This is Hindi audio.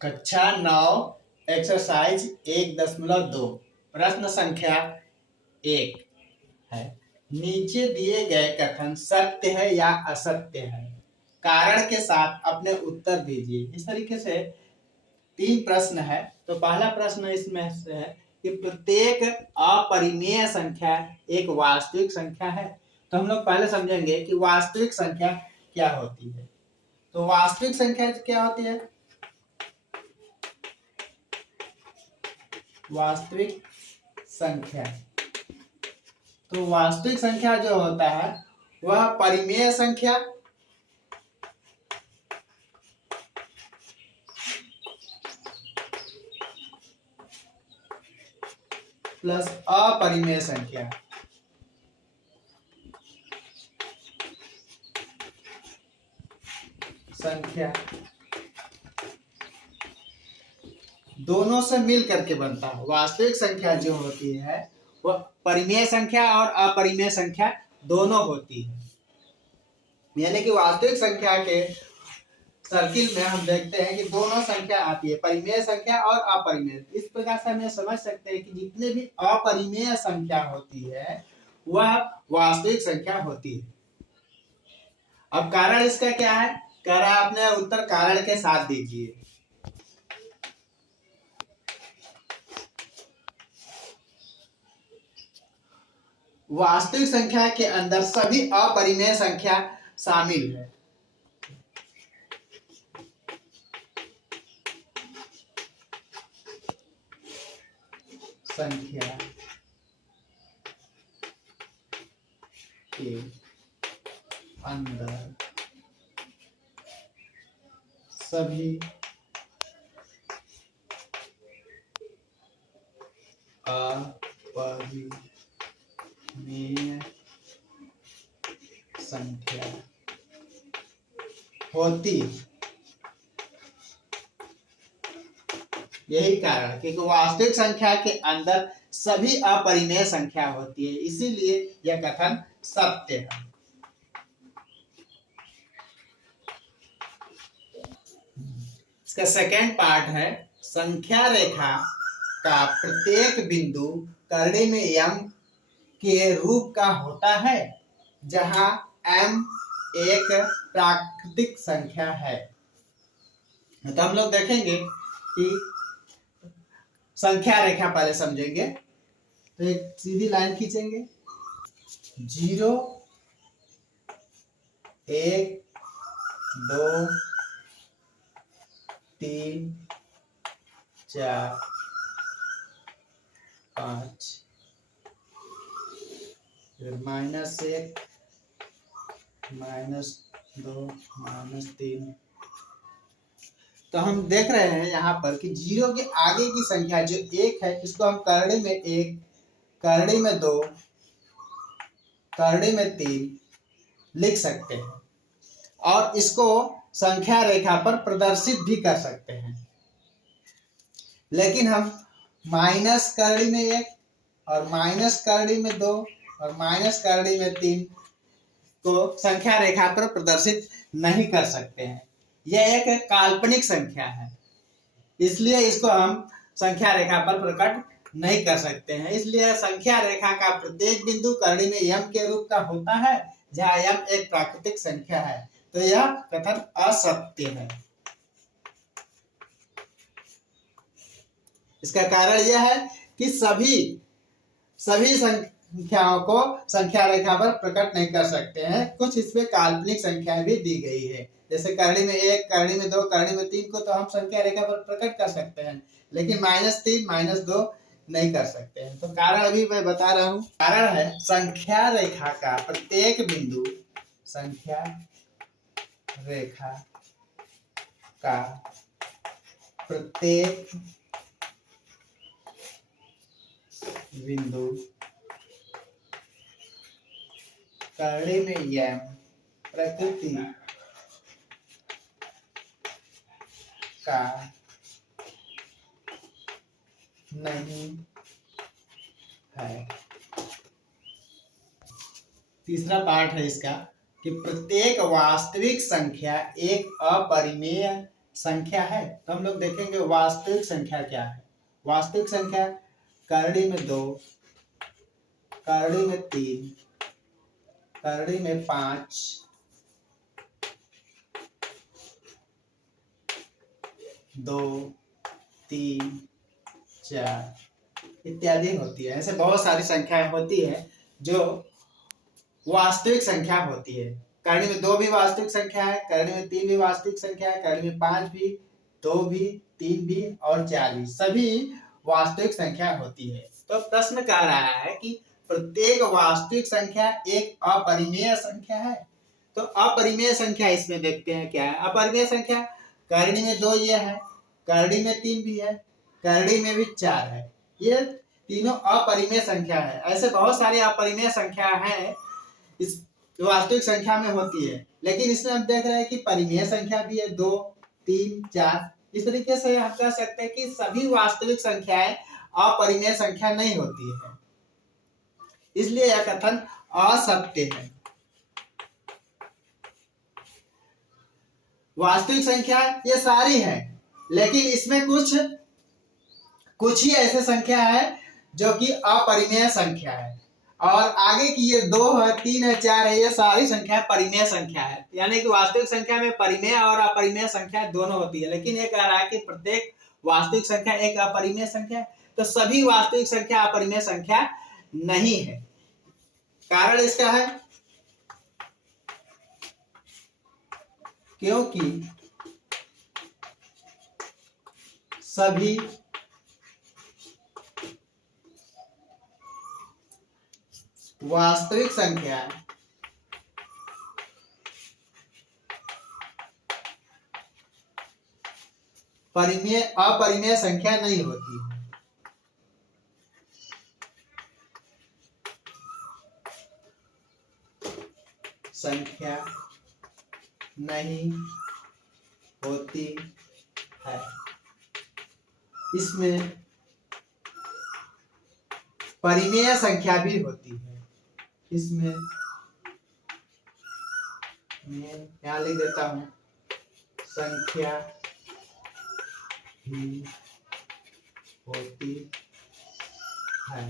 कक्षा 9 एक्सरसाइज 1.2 प्रश्न संख्या 1 है। नीचे दिए गए कथन सत्य है या असत्य है, कारण के साथ अपने उत्तर दीजिए। इस तरीके से 3 प्रश्न है। तो पहला प्रश्न इसमें से है कि प्रत्येक अपरिमेय संख्या एक वास्तविक संख्या है। तो हम लोग पहले समझेंगे कि वास्तविक संख्या क्या होती है। तो वास्तविक संख्या क्या होती है? वास्तविक संख्या, तो वास्तविक संख्या जो होता है वह परिमेय संख्या प्लस अपरिमेय संख्या दोनों से मिल करके बनता है। वास्तविक संख्या जो होती है वह परिमेय संख्या और अपरिमेय संख्या दोनों होती है। यानी कि वास्तविक संख्या के सर्किल में हम देखते हैं कि दोनों संख्या आती है, परिमेय संख्या और अपरिमेय। इस प्रकार से हम समझ सकते हैं कि जितने भी अपरिमेय संख्या होती है वह वास्तविक संख्या होती है। अब कारण इसका क्या है? कह रहा है अपने उत्तर कारण के साथ दीजिए। वास्तविक संख्या के अंदर सभी अपरिमेय संख्या शामिल है। संख्या के अंदर सभी अपरिमेय संख्या होती। यही कारण क्योंकि वास्तविक संख्या के अंदर सभी अपरिमेय संख्या होती है, इसीलिए यह कथन सत्य है। इसका सेकेंड पार्ट है संख्या रेखा का प्रत्येक बिंदु करने में m के रूप का होता है, जहां m एक प्राकृतिक संख्या है। तो हम लोग देखेंगे कि संख्या रेखा पहले समझेंगे। तो एक सीधी लाइन खींचेंगे, 0 1 2 3 4 5, फिर -1 -2 -3। तो हम देख रहे हैं यहाँ पर कि 0 के आगे की संख्या जो 1 है इसको हम करड़ी में 1, करड़ी में 2, करड़ी में 3 लिख सकते हैं और इसको संख्या रेखा पर प्रदर्शित भी कर सकते हैं। लेकिन हम माइनस करड़ी में 1 और माइनस करड़ी में 2 और माइनस करड़ी में 3 को संख्या रेखा पर प्रदर्शित नहीं कर सकते हैं। यह एक काल्पनिक संख्या है, इसलिए इसको हम संख्या रेखा पर प्रकट नहीं कर सकते हैं। इसलिए संख्या रेखा का प्रत्येक बिंदु करड़ी में m के रूप का होता है, जहां m एक प्राकृतिक संख्या है। तो यह कथन असत्य है। इसका कारण यह है कि सभी संख्याओं को संख्या रेखा पर प्रकट नहीं कर सकते हैं। कुछ इसमें काल्पनिक संख्याएं भी दी गई है, जैसे करड़ी में 1, करड़ी में 2, करड़ी में 3 को तो हम संख्या रेखा पर प्रकट कर सकते हैं, लेकिन -3 -2 नहीं कर सकते हैं। तो कारण अभी मैं बता रहा हूं। कारण है संख्या रेखा का प्रत्येक बिंदु, संख्या रेखा का प्रत्येक बिंदु करड़ी में m प्रकृति का नहीं है। तीसरा पार्ट है इसका कि प्रत्येक वास्तविक संख्या एक अपरिमेय संख्या है तो हम लोग देखेंगे वास्तविक संख्या क्या है। वास्तविक संख्या करड़ी में 2, करड़ी में 3, करड़ी में 5, 2, 3, 4 इत्यादि होती है। ऐसे बहुत सारी संख्याएं होती है जो वास्तविक संख्या होती है। करणी में 2 भी वास्तविक संख्या है, करणी में 3 भी वास्तविक संख्या है, करणी में 5 भी, 2 भी, 3 भी और 4 भी, सभी वास्तविक संख्या होती है। तो प्रश्न कह रहा है कि प्रत्येक वास्तविक संख्या एक अपरिमेय संख्या है। तो अपरिमेय संख्या इसमें देखते हैं क्या है। अपरिमेय संख्या करणी में 2 ये है, करणी में 3 भी है, करणी में भी 4 है, ये तीनों अपरिमेय संख्या है। ऐसे बहुत सारी अपरिमेय संख्या है इस वास्तविक संख्या में होती है, लेकिन इसमें हम देख रहे हैं कि परिमेय संख्या भी है 2, 3, 4। इस तरीके से हम कह सकते हैं कि सभी वास्तविक संख्याएं अपरिमेय संख्या नहीं होती है, इसलिए यह कथन असत्य है। वास्तविक संख्या ये सारी है, लेकिन इसमें कुछ ही ऐसे संख्या है जो कि अपरिमेय संख्या है, और आगे की ये 2 है, 3 है, 4 है, ये सारी संख्या परिमेय संख्या है। यानी कि वास्तविक संख्या में परिमेय और अपरिमेय संख्या दोनों होती है, लेकिन ये कह रहा है कि प्रत्येक वास्तविक संख्या एक अपरिमेय संख्या है। तो सभी वास्तविक संख्या अपरिमेय संख्या नहीं है। कारण इसका है क्योंकि सभी वास्तविक संख्या परिमेय अपरिमेय संख्या नहीं होती है। संख्या नहीं होती है। इसमें परिमेय संख्या भी होती है। इसमें मैं यहाँ लिख देता हूं, संख्या भी होती है।